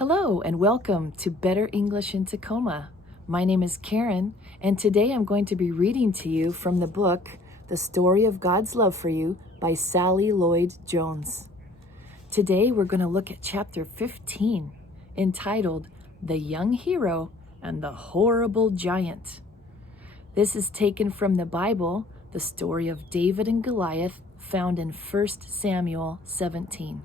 Hello and welcome to Better English in Tacoma. My name is Karen, and today I'm going to be reading to you from the book, The Story of God's Love for You by Sally Lloyd-Jones. Today we're going to look at chapter 15, entitled The Young Hero and the Horrible Giant. This is taken from the Bible, the story of David and Goliath, found in 1 Samuel 17.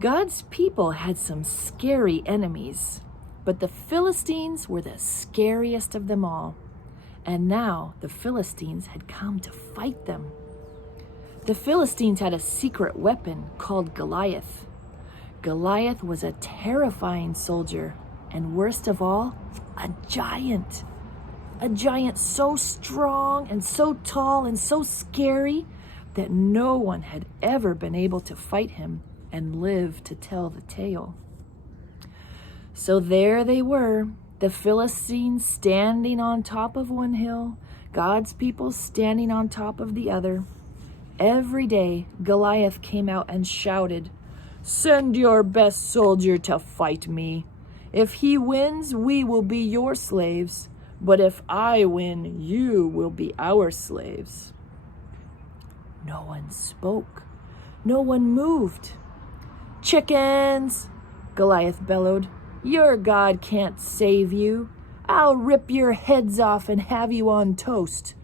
God's people had some scary enemies, but the Philistines were the scariest of them all. And now the Philistines had come to fight them. The Philistines had a secret weapon called Goliath. Goliath was a terrifying soldier, and worst of all, a giant. A giant so strong and so tall and so scary that no one had ever been able to fight him and live to tell the tale. So there they were, the Philistines standing on top of one hill, God's people standing on top of the other. Every day, Goliath came out and shouted, "Send your best soldier to fight me. If he wins, we will be your slaves. But if I win, you will be our slaves." No one spoke. No one moved. "Chickens!" Goliath bellowed. "Your God can't save you. I'll rip your heads off and have you on toast."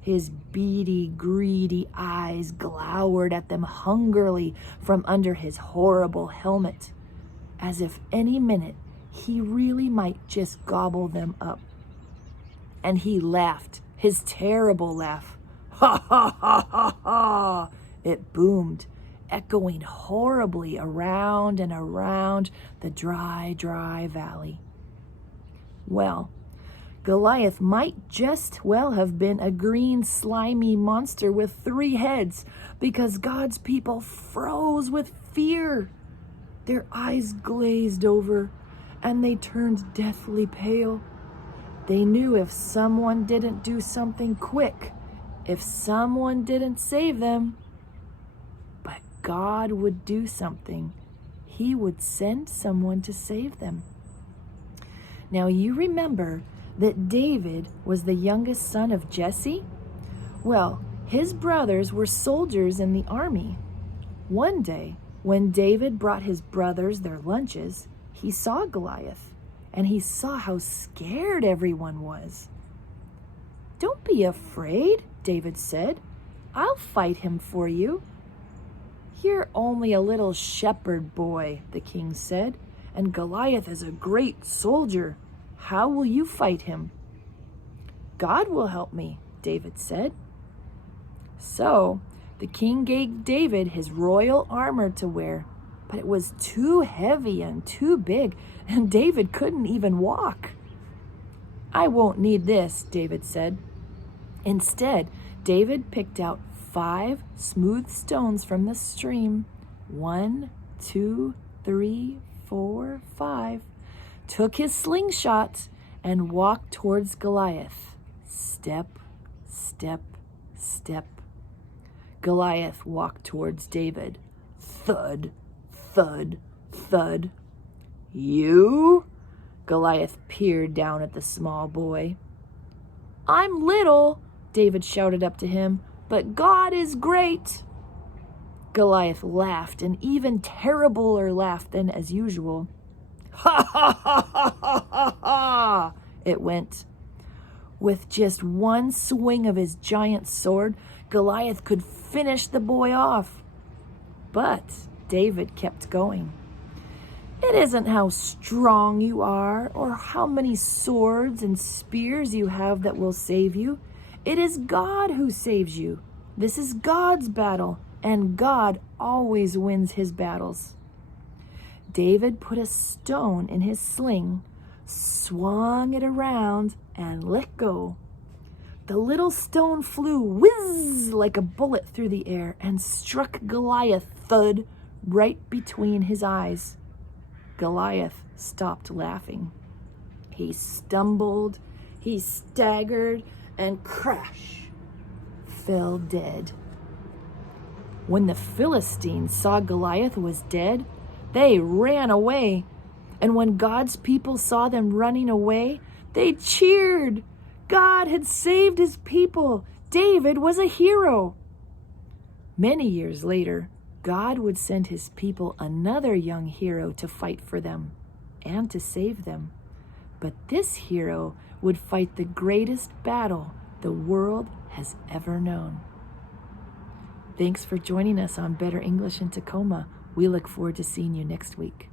His beady, greedy eyes glowered at them hungrily from under his horrible helmet, as if any minute he really might just gobble them up. And he laughed, his terrible laugh. Ha ha ha ha ha! It boomed, echoing horribly around and around the dry, dry valley. Well, Goliath might just well have been a green, slimy monster with 3 heads, because God's people froze with fear. Their eyes glazed over, and they turned deathly pale. They knew if someone didn't do something quick, if someone didn't save them, God would do something. He would send someone to save them. Now you remember that David was the youngest son of Jesse? Well, his brothers were soldiers in the army. One day, when David brought his brothers their lunches, he saw Goliath, and he saw how scared everyone was. "Don't be afraid," David said. "I'll fight him for you." "You're only a little shepherd boy," the king said, "and Goliath is a great soldier. How will you fight him?" "God will help me," David said. So the king gave David his royal armor to wear, but it was too heavy and too big, and David couldn't even walk. "I won't need this," David said. Instead, David picked out 5 smooth stones from the stream. 1, 2, 3, 4, 5. Took his slingshot and walked towards Goliath. Step, step, step. Goliath walked towards David. Thud, thud, thud. "You?" Goliath peered down at the small boy. "I'm little," David shouted up to him, "but God is great." Goliath laughed, an even terribler laugh than as usual. "Ha ha ha ha ha ha ha!" it went. With just one swing of his giant sword, Goliath could finish the boy off. But David kept going. "It isn't how strong you are or how many swords and spears you have that will save you. It is God who saves you. This is God's battle, and God always wins his battles." David put a stone in his sling, swung it around, and let go. The little stone flew whiz like a bullet through the air and struck Goliath thud right between his eyes. Goliath stopped laughing. He stumbled, he staggered, and crash, fell dead. When the Philistines saw Goliath was dead, They ran away. And when God's people saw them running away, they cheered. God had saved his people. David was a hero. Many years later, God would send his people another young hero to fight for them and to save them. But this hero would fight the greatest battle the world has ever known. Thanks for joining us on Better English in Tacoma. We look forward to seeing you next week.